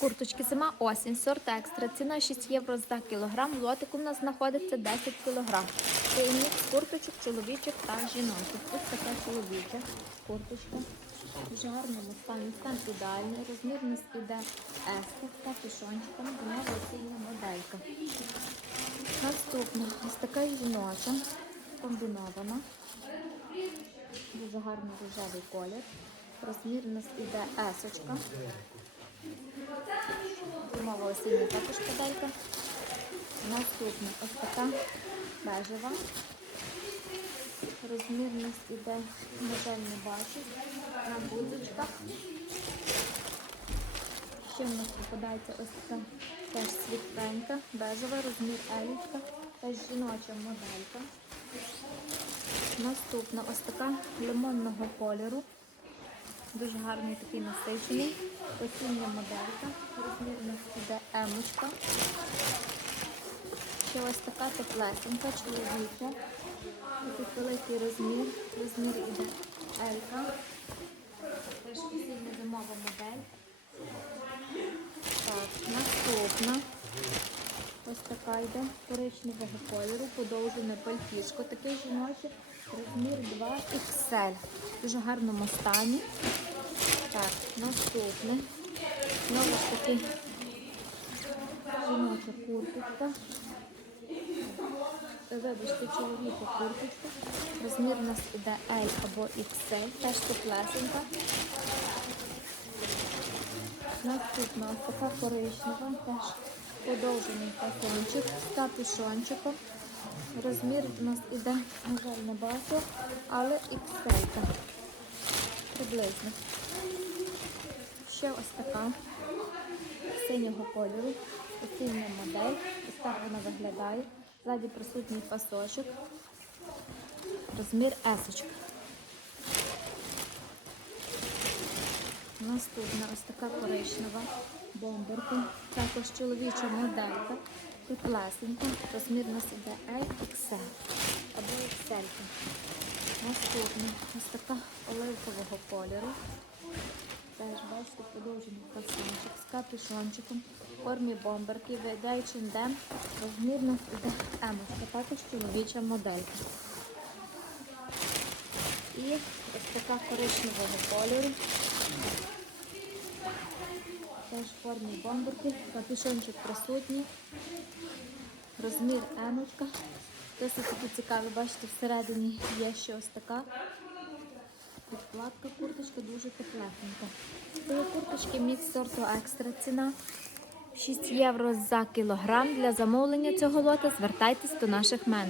Курточки зима осінь, сорт екстра. Ціна 6 євро за кілограм. Лотику в нас знаходиться 10 кілограм. Це курточок, чоловічих та жіночих. Ось така чоловіча курточка. Дуже гарному стані. Стан ідеальний. Розмір у нас іде еска та пішончиком. Вона весільна моделька. Наступна ось така жіноча, комбінована. Дуже гарний рожевий колір. Розмір у нас іде есочка. Зимова осіння також поделька. Наступна ось така бежева. Розмір у нас іде, модель не бачу, на будочках. Ще в нас попадається ось така теж світленька, бежева, розмір елітка, теж жіноча моделька. Наступна ось така лимонного кольору. Дуже гарний такий насичений. Осіння моделька. Розмір у нас іде емочка. Ще ось така теплесенька, чоловіча. Такий великий розмір. Розмір іде Елька. Теж осіння зимова модель. Так, наступна. Ось така йде коричневого кольору, подовжене пальтішко. Таке жіноче, розмір 2XL. В дуже гарному стані. Наступне. Знову ж таки жіноча курточка. Вибачте, чоловіча курточка. Розмір у нас іде L або XL, теж теплесенька. Наступна ось така коричнева, теж подовжений фасончик з капюшончиком. Розмір у нас іде, на жаль, не бачу, але XL. Приблизно. Ще ось така синього кольору, осіння модель. Ось так вона виглядає. Ззаді присутній фасочок. Розмір есочка. Наступна ось така коричнева бомберка. Також чоловіча моделька. Теплесенька. Розмір у нас іде XL або XL. Наступна ось така оливкового кольору. Теж бачите, подовжений фасончик з капюшончиком. В формі бомберки. Видає чиндем. Розмір у іде емочка. Також чоловіча моделька. І ось така коричневого кольору. Теж в формі бомберки, капюшончик присутній, розмір емочка. Досить таки цікаво, бачите, всередині є ще ось така підкладка, курточка дуже теплесенька. Цієї курточки мікс сорту екстра ціна. 6 євро за кілограм. Для замовлення цього лота звертайтесь до наших мен.